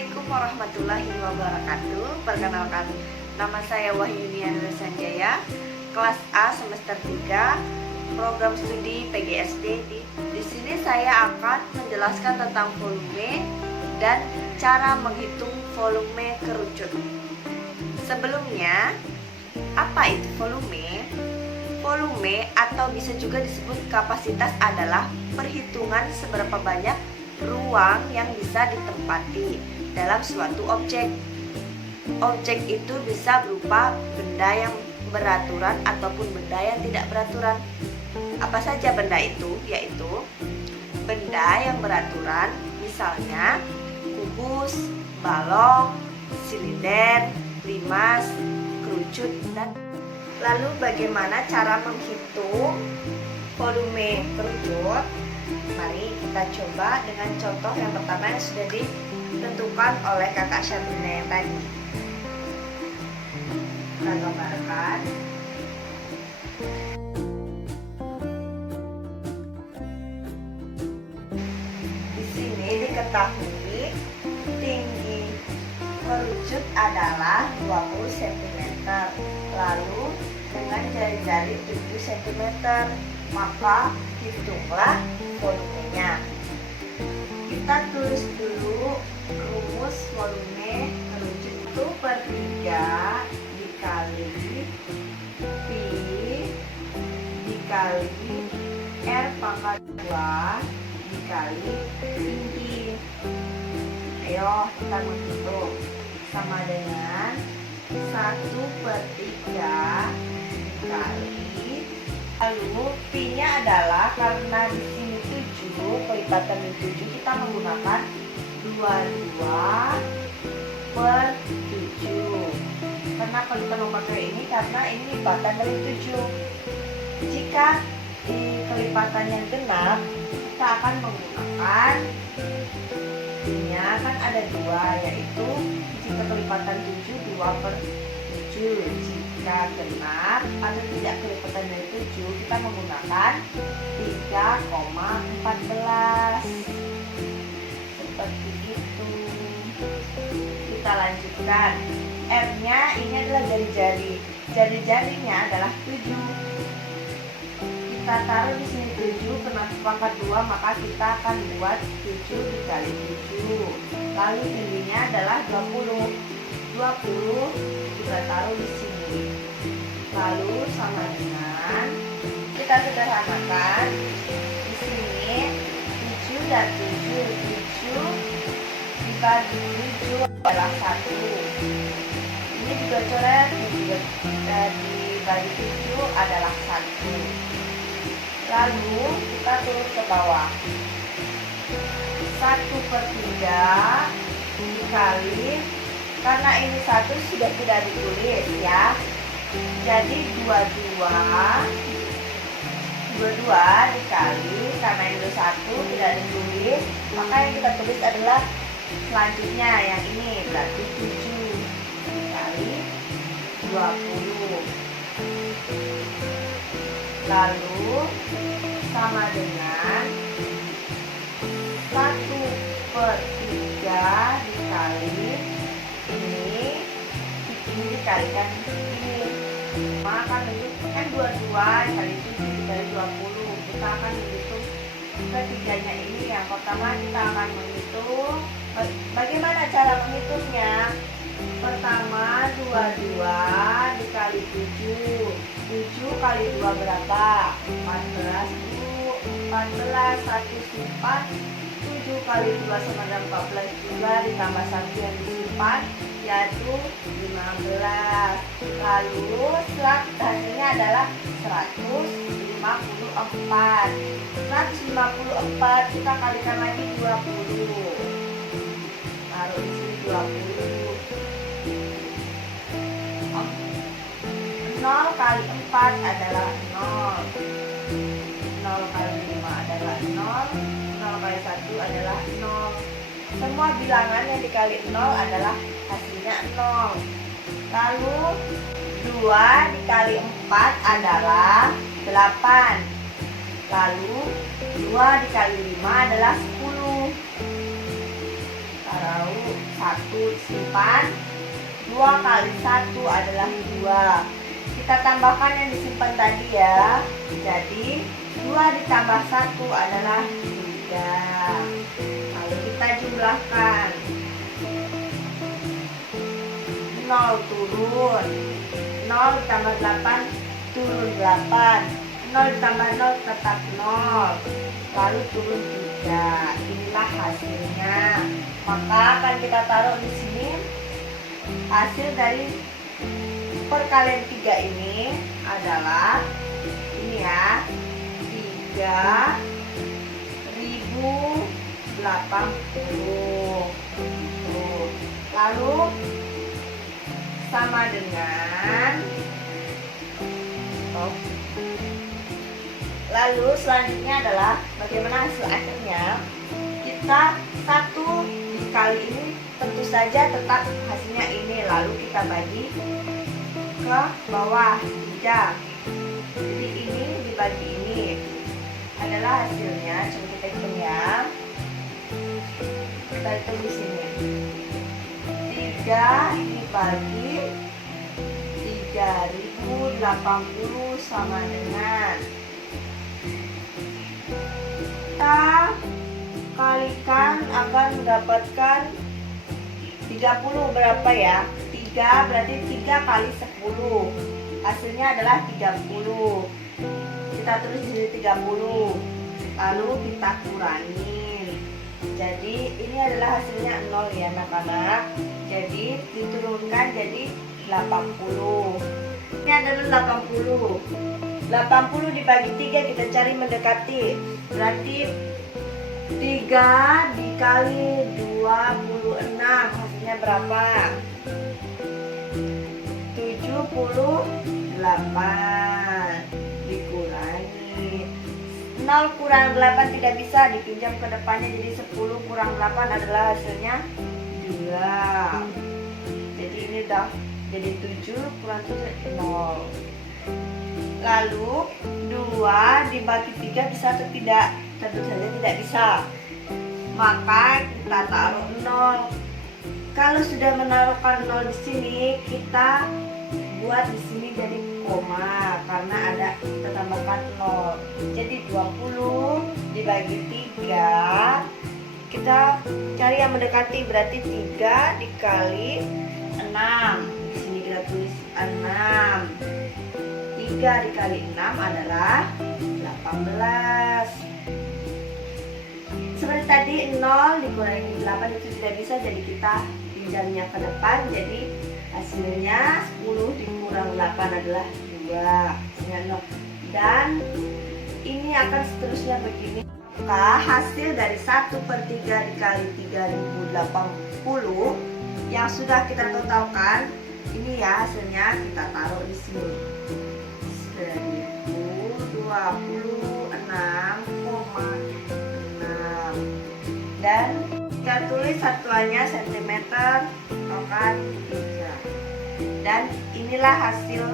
Assalamualaikum warahmatullahi wabarakatuh. Perkenalkan, nama saya Wahyuni Sanjaya, kelas A semester 3, program studi PGSD. Di sini saya akan menjelaskan tentang volume dan cara menghitung volume kerucut. Sebelumnya, apa itu volume? Volume atau bisa juga disebut kapasitas adalah perhitungan seberapa banyak ruang yang bisa ditempati dalam suatu objek. Objek itu bisa berupa benda yang beraturan ataupun benda yang tidak beraturan. Apa saja benda itu? Yaitu benda yang beraturan, misalnya kubus, balok, silinder, limas, kerucut, dan lalu bagaimana cara menghitung volume kerucut? Mari kita coba dengan contoh yang pertama yang sudah ditentukan oleh kakak Syabrina yang tadi. Kita gambarkan. Di sini diketahui tinggi kerucut adalah 20 cm. Lalu dengan jari-jari 7 cm, maka hitunglah volumenya. Kita tulis dulu rumus volume kerucut itu per 3 dikali Pi dikali R pangkat 2 dikali tinggi. Ayo kita menghitung, sama dengan 1/3 dikali, lalu Pi-nya adalah karena di sini 7, kelipatan dari 7 kita menggunakan 22/7. Kenapa kita memakai ini? Karena ini lipatan dari 7. Jika di kelipatan yang genap, kita akan menggunakan Pi-nya kan ada 2, yaitu jika kelipatan 7, 2/7. Jika genap atau tidak kelipatan dari 7, kita menggunakan 3,14. Seperti itu. Kita lanjutkan. R-nya ini adalah jari-jari. Jari-jarinya adalah 7. Kita taruh di sini 7 kena pangkat 2, maka kita akan buat 7 dikali 7. Lalu tingginya adalah 20. 20 kita taruh di sini. Lalu sama dengan, kita sederhanakan di sini 7 dan 7. 7 dibagi 7 adalah 1. Ini juga coret, dibagi 7 adalah 1. Lalu kita turun ke bawah. 1/3 dikali, karena ini 1 sudah tidak ditulis ya, jadi 22 dikali, karena ini 1 tidak ditulis, maka yang kita tulis adalah selanjutnya yang ini, berarti 7 dikali 20. Lalu sama dengan 1/3 dikali ini dikalikan ini, maka kan 22 dikali 7 dikali 20. Kita akan menghitung ketiganya ini. Yang pertama kita akan menghitung bagaimana cara menghitungnya. Pertama 22 dikali 7. 7 kali 2 berapa? 14. 14, 1 simpan. 7 kali 2 sama dengan 14 juga, ditambah 1 yang disimpan, yaitu 15. Lalu hasilnya adalah 154. 154 kita kalikan lagi 20. Taruh di sini 20. 0 kali 4 adalah 0. 0 kali 5 adalah 0. 0 kali 1 adalah 0. Semua bilangan yang dikali 0 adalah hasilnya 0. Lalu 2 dikali 4 adalah 8. Lalu 2 dikali 5 adalah 10. taruh 1 simpan. 2 kali 1 adalah 2. Kita tambahkan yang disimpan tadi ya. Jadi 2 ditambah 1 adalah 3. Lalu kita jumlahkan. 0 turun, 0 tambah 8 turun 8, 0 tambah 0 tetap 0, lalu turun 3. Inilah hasilnya. Maka akan kita taruh di sini hasil dari perkalian 3 ini adalah ini ya, 3080. Lalu sama dengan lalu selanjutnya adalah bagaimana hasil akhirnya. Kita 1 dikali ini tentu saja tetap hasilnya ini, lalu kita bagi ke bawah 3. Jadi ini dibagi ini adalah hasilnya. Coba kita hitung ya. Kita hitung di sini. 3 ini bagi 3080 sama dengan, kita kalikan akan mendapatkan 30 berapa ya? 3 berarti 3 kali 10. Hasilnya adalah 30. Kita tulis di sini 30. Lalu kita kurangin. Jadi ini adalah hasilnya 0 ya anak-anak. Jadi diturunkan jadi 80. Ini adalah 80. 80 dibagi 3 kita cari mendekati. Berarti 3 dikali 26 hasilnya berapa? 78. Dikurangi 0 kurang 8 tidak bisa dipinjam ke depannya, jadi 10 kurang 8 adalah hasilnya 2. Jadi ini udah jadi 7 kurang 7 0. Lalu 2 dibagi 3 bisa atau tidak? Tentu saja tidak bisa. Maka kita taruh 0. Kalau sudah menaruhkan 0 di sini, kita buat di sini jadi koma karena ada kita tambahkan 0. Jadi 20 dibagi 3. Kita cari yang mendekati, berarti 3 dikali 6. Di sini kita tulis 6. 3 dikali 6 adalah 18. Seperti tadi 0 dikurangi 8 itu tidak bisa, jadi kita pinjamnya ke depan. Jadi hasilnya 10 dikurang 8 adalah 2. Hasilnya 0. Dan ini akan seterusnya begini. Maka hasil dari 1/3 dikali 3080 yang sudah kita totalkan, ini ya hasilnya kita taruh di sini. 1026,6. Dan kita tulis satuannya cm pangkat 3. Dan inilah hasil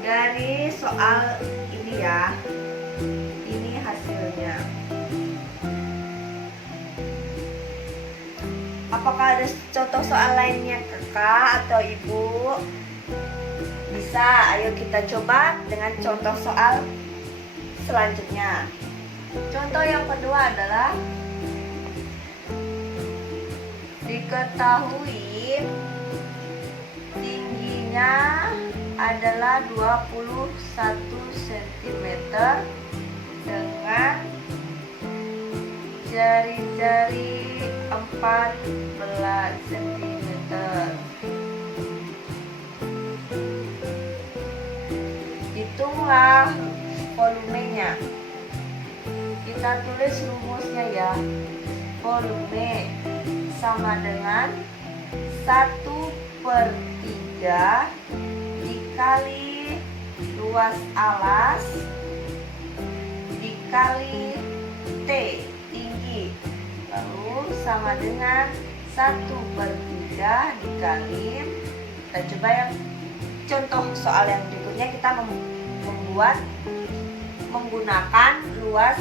dari soal ini ya. Ini hasilnya. Apakah ada contoh soal lainnya kakak atau ibu? Bisa, ayo kita coba dengan contoh soal selanjutnya. Contoh yang kedua adalah diketahui tingginya adalah 21 cm dengan jari-jari 14 cm. Hitunglah volumenya. Kita tulis rumusnya ya. Volume sama dengan 1/3 dikali luas alas dikali T tinggi, lalu sama dengan 1/3 dikali, kita coba yang contoh soal yang berikutnya. Kita membuat menggunakan luas